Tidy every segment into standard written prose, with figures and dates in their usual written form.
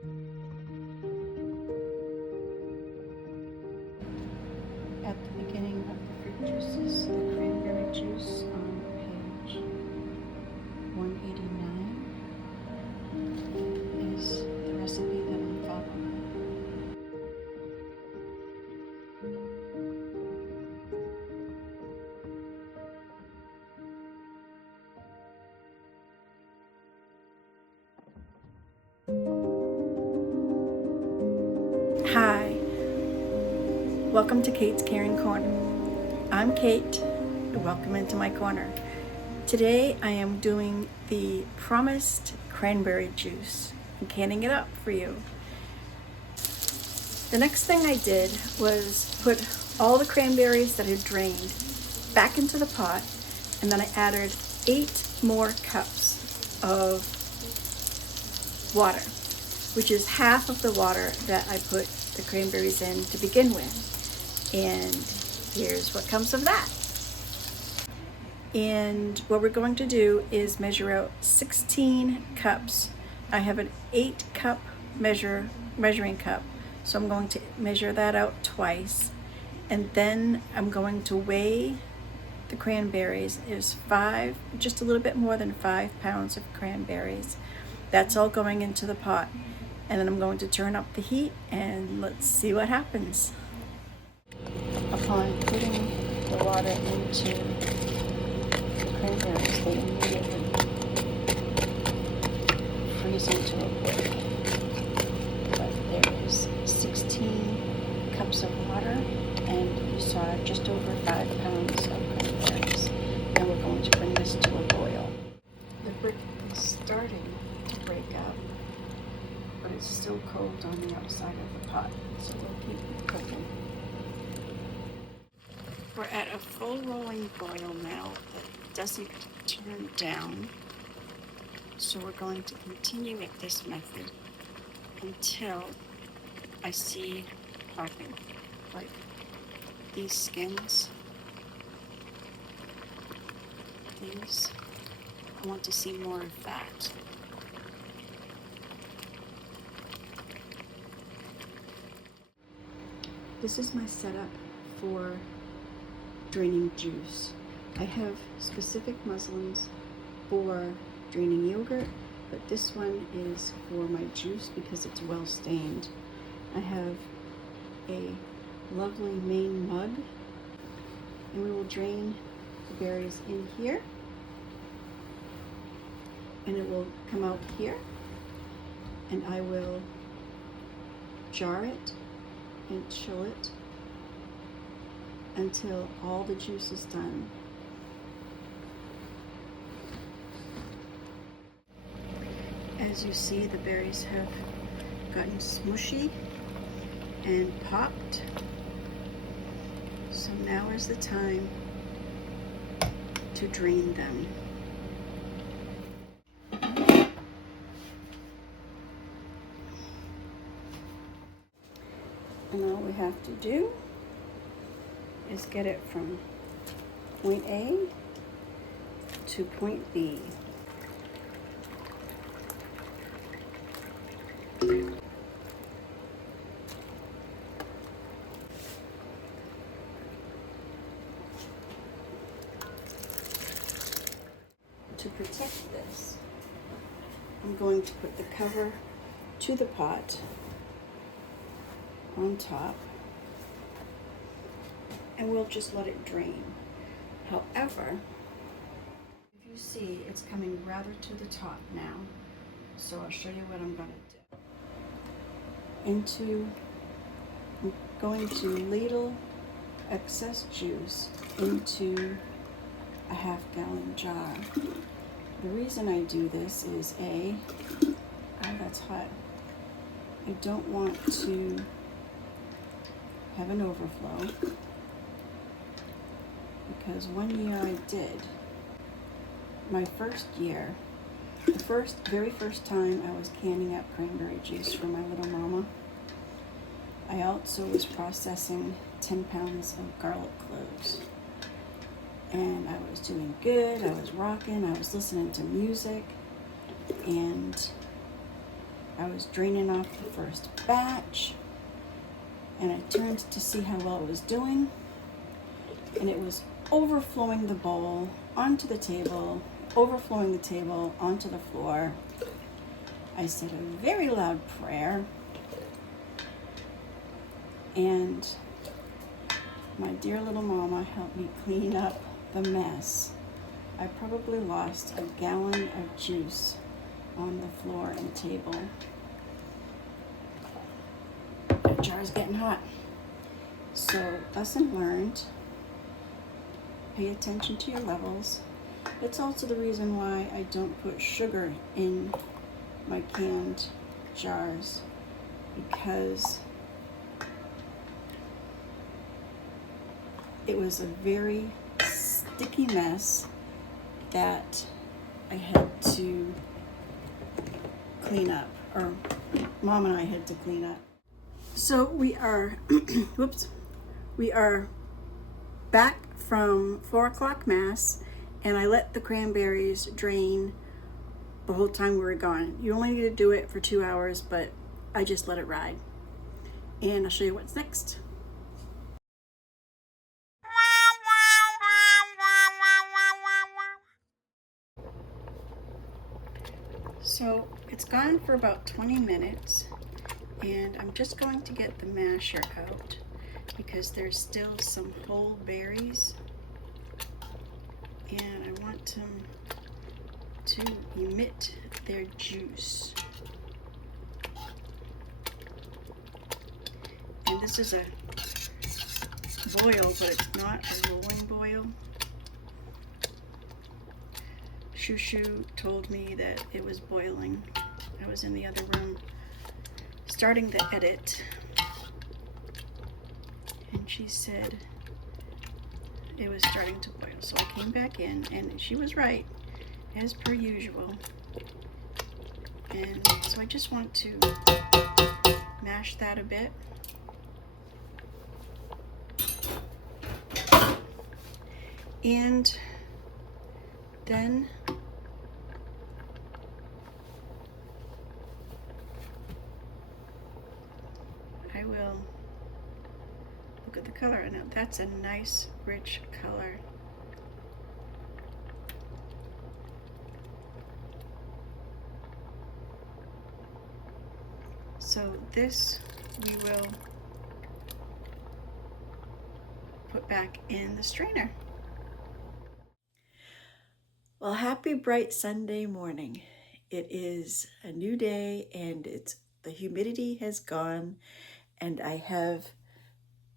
At the beginning of the fruit juices, the cranberry juice on page 189 is the recipe that I'm following. Hi, welcome to Kate's Caring Corner. I'm Kate, and welcome into my corner. Today I am doing the promised cranberry juice and canning it up for you. The next thing I did was put all the cranberries that had drained back into the pot, and then I added 8 more cups of water, which is half of the water that I put the cranberries in to begin with. And here's what comes of that. And what we're going to do is measure out 16 cups. I have an 8-cup measuring cup, so I'm going to measure that out twice. And then I'm going to weigh the cranberries. There's just a little bit more than 5 pounds of cranberries. That's all going into the pot. And then I'm going to turn up the heat and let's see what happens. Upon putting the water into the cranberries, they immediately freeze into a boil. But there is 16 cups of water, and you saw just over 5 pounds of cranberries. And we're going to bring this to a boil. The brick is starting to break up, but it's still cold on the outside of the pot, so we'll keep cooking. We're at a full rolling boil now that doesn't turn down, so we're going to continue with this method until I see popping, like these skins, these. I want to see more of that. This is my setup for draining juice. I have specific muslins for draining yogurt, but this one is for my juice because it's well stained. I have a lovely Maine mug, and we will drain the berries in here, and it will come out here, and I will jar it and chill it until all the juice is done. As you see, the berries have gotten smushy and popped. So now is the time to drain them. And all we have to do is get it from point A to point B. To protect this, I'm going to put the cover to the pot on top, and we'll just let it drain. However, if you see, it's coming rather to the top now, so I'll show you what I'm going to do. I'm going to ladle excess juice into a half-gallon jar. The reason I do this is that's hot. I don't want to have an overflow, because one year I did. My first year, the very first time I was canning up cranberry juice for my little mama, I also was processing 10 pounds of garlic cloves. And I was doing good, I was rocking, I was listening to music, and I was draining off the first batch, and I turned to see how well it was doing, and it was overflowing the bowl onto the table, overflowing the table onto the floor. I said a very loud prayer, and my dear little mama helped me clean up the mess. I probably lost a gallon of juice on the floor and table. The jar's getting hot. So, lesson learned. Pay attention to your levels. It's also the reason why I don't put sugar in my canned jars, because it was a very sticky mess that I had to clean up, or Mom and I had to clean up. So we are, whoops, we are back from 4 o'clock mass, and I let the cranberries drain the whole time we were gone. You only need to do it for 2 hours, but I just let it ride. And I'll show you what's next. So it's gone for about 20 minutes, and I'm just going to get the masher out because there's still some whole berries, and I want them to emit their juice. And this is a boil, but it's not a rolling boil. Shushu told me that it was boiling. I was in the other room starting the edit, and she said it was starting to boil. So I came back in, and she was right, as per usual. And so I just want to mash that a bit. And then I will look at the color. Now that's a nice rich color. So this we will put back in the strainer. Well, happy bright Sunday morning. It is a new day, and the humidity has gone, and I have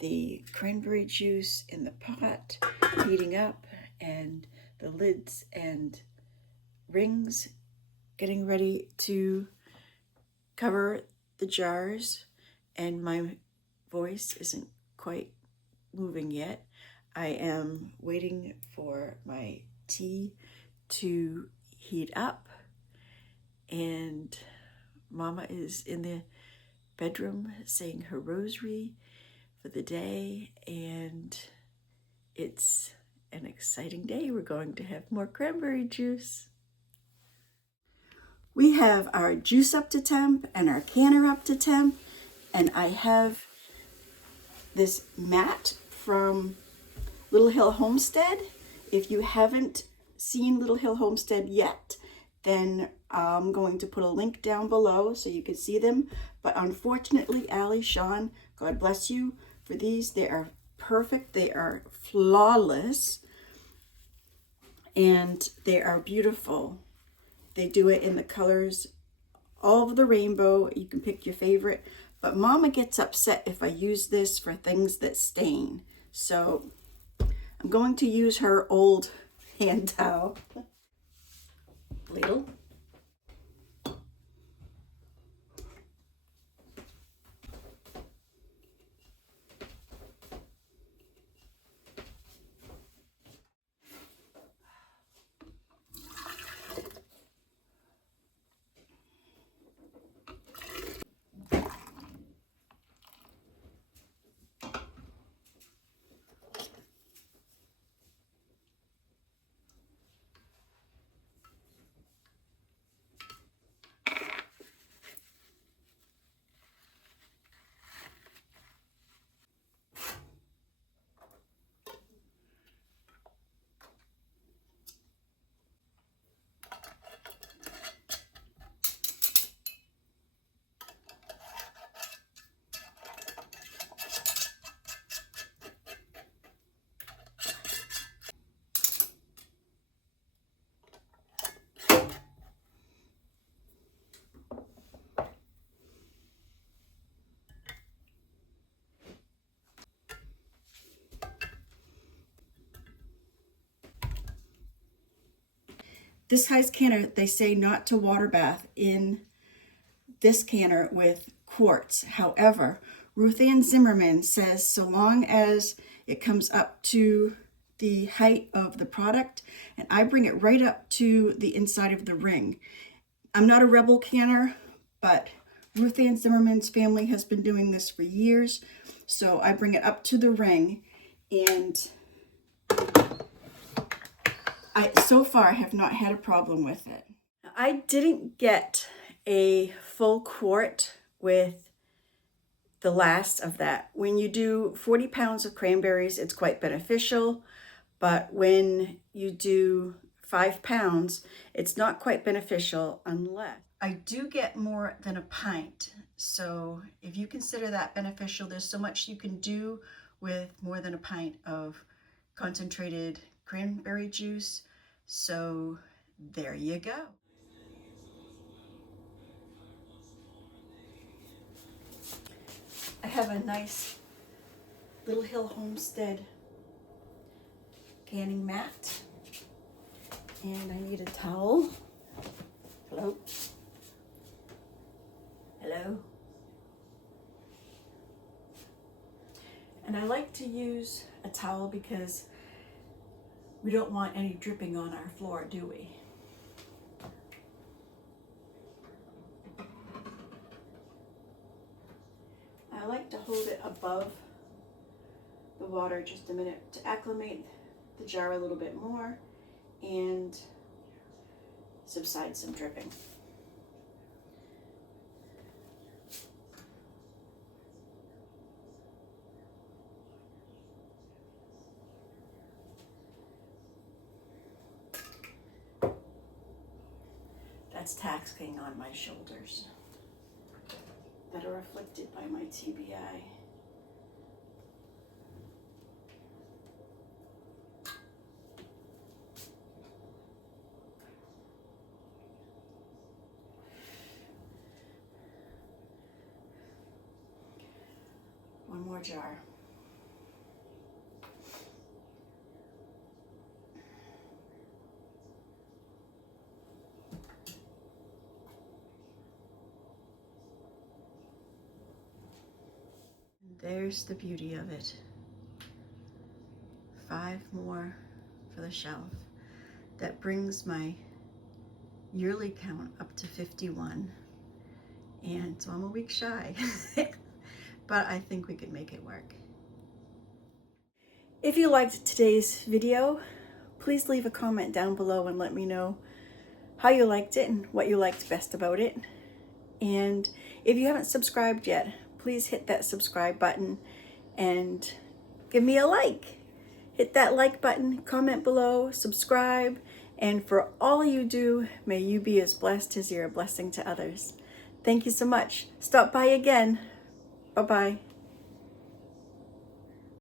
the cranberry juice in the pot heating up, and the lids and rings getting ready to cover the jars, and my voice isn't quite moving yet. I am waiting for my tea to heat up, and Mama is in the bedroom saying her rosary for the day, and it's an exciting day. We're going to have more cranberry juice. We have our juice up to temp and our canner up to temp, and I have this mat from Little Hill Homestead. If you haven't seen Little Hill Homestead yet, then I'm going to put a link down below so you can see them. But unfortunately, Allie, Sean, God bless you for these. They are perfect. They are flawless, and they are beautiful. They do it in the colors all over the rainbow. You can pick your favorite, but Mama gets upset if I use this for things that stain. So I'm going to use her old hand towel. Ladle. this size canner, they say not to water bath in this canner with quartz. However, Ruth Ann Zimmerman says so long as it comes up to the height of the product, and I bring it right up to the inside of the ring. I'm not a Rebel canner, but Ruth Ann Zimmerman's family has been doing this for years, so I bring it up to the ring, and I so far have not had a problem with it. I didn't get a full quart with the last of that. When you do 40 pounds of cranberries, it's quite beneficial, but when you do 5 pounds, it's not quite beneficial unless I do get more than a pint. So if you consider that beneficial, there's so much you can do with more than a pint of concentrated cranberry juice. So there you go. I have a nice Little Hill Homestead canning mat, and I need a towel. Hello? Hello? And I like to use a towel because we don't want any dripping on our floor, do we? I like to hold it above the water just a minute to acclimate the jar a little bit more and subside some dripping. That's taxing on my shoulders that are afflicted by my TBI. One more jar. There's the beauty of it. 5 more for the shelf. That brings my yearly count up to 51. And so I'm a week shy, but I think we could make it work. If you liked today's video, please leave a comment down below and let me know how you liked it and what you liked best about it. And if you haven't subscribed yet, please hit that subscribe button and give me a like. Hit that like button, comment below, subscribe, and for all you do, may you be as blessed as you're a blessing to others. Thank you so much. Stop by again. Bye-bye.